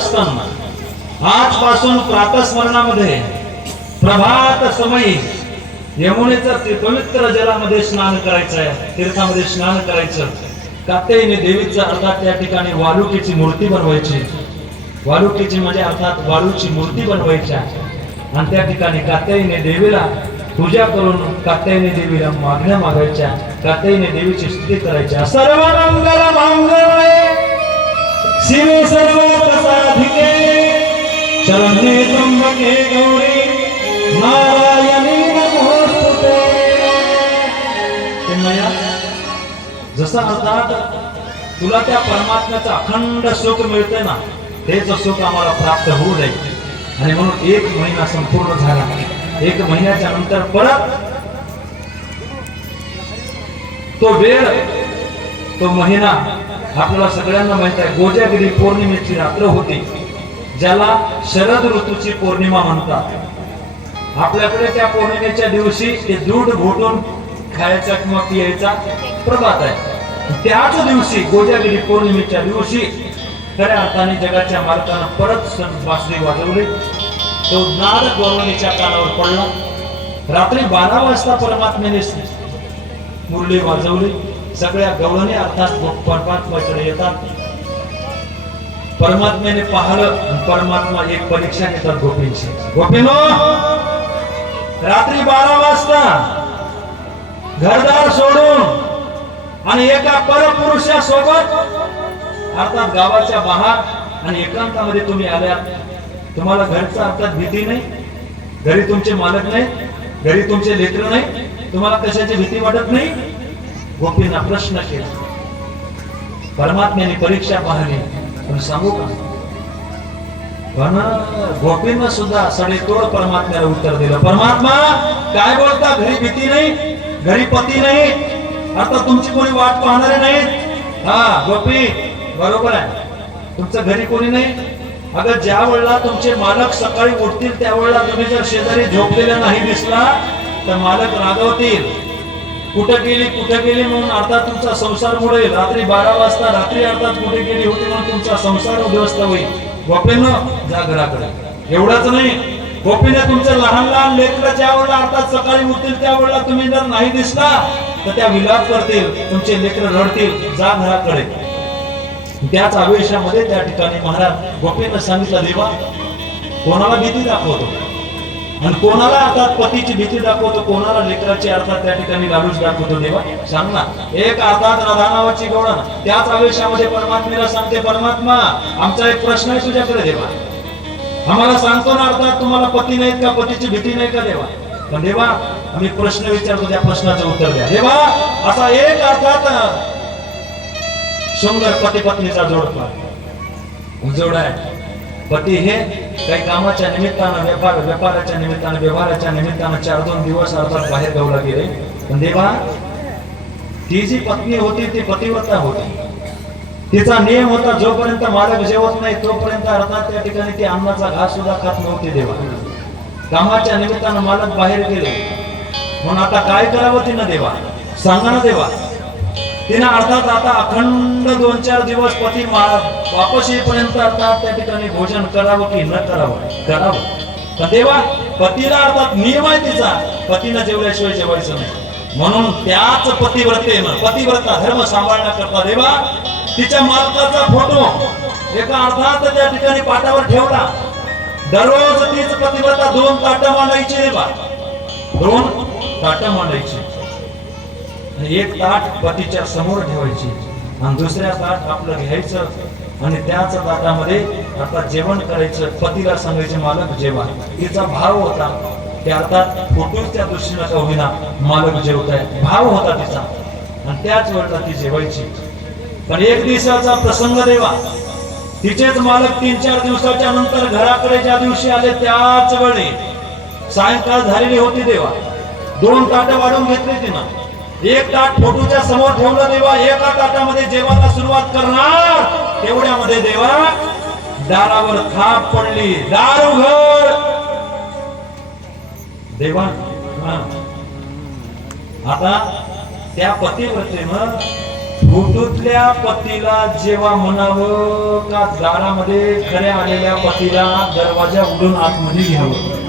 असताना आजपासून प्रातस्मरणामध्ये प्रभात समयी यमुनेचं ते पवित्र जलामध्ये स्नान करायचं आहे, तीर्थामध्ये स्नान करायचं. कात्यायनी देवीचं अर्थात त्या ठिकाणी वालुकीची मूर्ती बनवायची. वालुकीची म्हणजे अर्थात वाळूची मूर्ती बनवायची आणि त्या ठिकाणी कात्यायनी देवीला पूजा करून कात्यायनी देवीला मागण्या मागायच्या, कात्यायनी देवीची स्तुती करायच्या. सर्व मंगल मांगल्ये शिवे सर्वार्थ साधिके शरण्ये त्र्यंबके गौरी नारायणी नमोस्तुते. जसं अर्थात तुला त्या परमात्म्याचं अखंड सुख मिळते ना, तेच सुख आम्हाला प्राप्त होऊ नये. आणि म्हणून 1 महिना संपूर्ण झाला. 1 महिन्याच्या नंतर परत तो वेळ, तो महिना आपल्याला सगळ्यांना माहित आहे. कोजागिरी पौर्णिमेची रात्र होती, ज्याला शरद ऋतूची पौर्णिमा म्हणतात. आपल्याकडे त्या पौर्णिमेच्या दिवशी ते दूध घोटून खायचा किंवा पियायचा प्रभात आहे. त्याच दिवशी कोजागिरी पौर्णिमेच्या दिवशी खऱ्या अर्थाने जगाच्या मालकानं परत बासरी वाजवली. तो नाद गवळणीच्या कानावर पडला. रात्री 12 वाजता परमात्म्याने मुरली वाजवली. सगळ्या गवळणी अर्थात परमात्म्याकडे येतात. परमात्म्याने पाहिलं, परमात्मा एक परीक्षा घेतात गोपींची. गोपीनो, रात्री 12 वाजता घरदार सोडून आणि एका परपुरुषासोबत अर्थात गावाच्या बाहेर आणि एकांतामध्ये तुम्ही आल्यात. तुम्हाला घरचा अर्थात भीती नाही, घरी तुमचे मालक नाही, घरी तुमचे लेकर नाही, तुम्हाला कशाची भीती वाटत नाही? गोपींना प्रश्न केला. परमात्म्याने परीक्षा पाहिली. पण सांगू का, पण गोपींना सुद्धा सडेतोड परमात्म्याला उत्तर दिलं. परमात्मा काय बोलता? घरी भीती नाही, घरी पती नाही, आता तुमची कोणी वाट पाहणारे नाहीत. हा गोपी, बरोबर आहे, तुमचं घरी कोणी नाही. अगं ज्या वेळेला तुमचे मालक सकाळी उठतील त्यावेळेला तुम्ही जर शेजारी झोपलेला नाही दिसला तर मालक रागवतील. कुठं गेली म्हणून अर्थात तुमचा संसार बुडेल. रात्री 12 वाजता रात्री अर्थात कुठे गेली होती म्हणून तुमचा संसार उद्ध्वस्त होईल. गोपींनो, जा घराकडे. एवढंच नाही, गोपीने तुमचे लहान लहान लेकरं ज्या वेळेला अर्थात सकाळी उठतील त्यावेळेला तुम्ही जर नाही दिसला तर त्या विलाप करतील, तुमचे लेकरं रडतील. जा घराकडे. त्याच आवेशामध्ये त्या ठिकाणी महाराज गोपींना सांगितलं, देवा कोणाला भीती दाखवतो आणि कोणाला अर्थात पतीची भीती दाखवतो, कोणाला लेकराची अर्थात त्या ठिकाणी लालूच दाखवतो. देवा सांग ना. एक अर्थात राधा नावाची गवळण त्याच आवेशामध्ये परमात्म्याला सांगते, परमात्मा आमचा एक प्रश्न आहे तुझ्याकडे देवा. आम्हाला सांगतो ना अर्थात तुम्हाला पती नाहीत का, पतीची भीती नाही का देवा? पण देवा आम्ही प्रश्न विचारतो, त्या प्रश्नाचं उत्तर द्या. देवा असा एक अर्थात सुंदर पती पत्नीचा जोड आहे. पती हे काही कामाच्या निमित्तानं, व्यापाराच्या निमित्तानं, व्यवहाराच्या निमित्तानं 4-2 दिवस अर्थात बाहेर गावला गेले. पण देवा ती जी पत्नी होती ती पतिव्रता होती. तिचा नियम होता, जोपर्यंत मालक जेवत नाही तोपर्यंत अर्थात त्या ठिकाणी ती अन्नाचा घास सुद्धा खात नव्हती. देवा कामाच्या निमित्तानं मालक बाहेर गेले म्हणून आता काय करावं तिनं? देवा सांगा ना देवा. तिनं अर्थात आता अखंड 2-4 दिवस पती वापस येईपर्यंत अर्थात त्या ठिकाणी भोजन करावं की न करावं? करावं. पण देवा पतीला अर्थात नियम आहे तिचा, पतीनं जेवल्याशिवाय जेवायचं नाही. म्हणून त्याच पतिव्रता धर्म सांभाळण्याकरता देवा तिच्या मालकाचा फोटो एका अर्थात त्या ठिकाणी पाटावर ठेवला. दररोज तीच पतिव्रता 2 ताटं मांडायची. देवा 2 ताटं मांडायची. एक ताट पतीच्या समोर ठेवायची आणि दुसऱ्या ताट आपलं घ्यायचं आणि त्याच ताटामध्ये आता जेवण करायचं. पतीला सांगायचे मालक जेवा. तिचा भाव होता ते अर्थात फोटोच्या दृष्टीनं का होईना मालक जेवताय, भाव होता तिचा आणि त्याच वेळेला ती जेवायची. पण एक दिवसाचा प्रसंग देवा, तिचेच मालक 3-4 दिवसाच्या नंतर घराकडे ज्या दिवशी आले त्याच वेळी सायंकाळ झालेली होती. देवा 2 ताटं वाढून घेतली तिनं. एक ताट फोटोच्या समोर ठेवलं. देवा एका ताटामध्ये जेवायला सुरुवात करणार तेवढ्यामध्ये देवा दारावर थाप पडली, दार उघड. देवा आता त्या पतिव्रतेनं फोटोतल्या पतीला जेव्हा म्हणावं का दारामध्ये खऱ्या आलेल्या पतीला दरवाजा उडून आतमध्ये घ्यावं.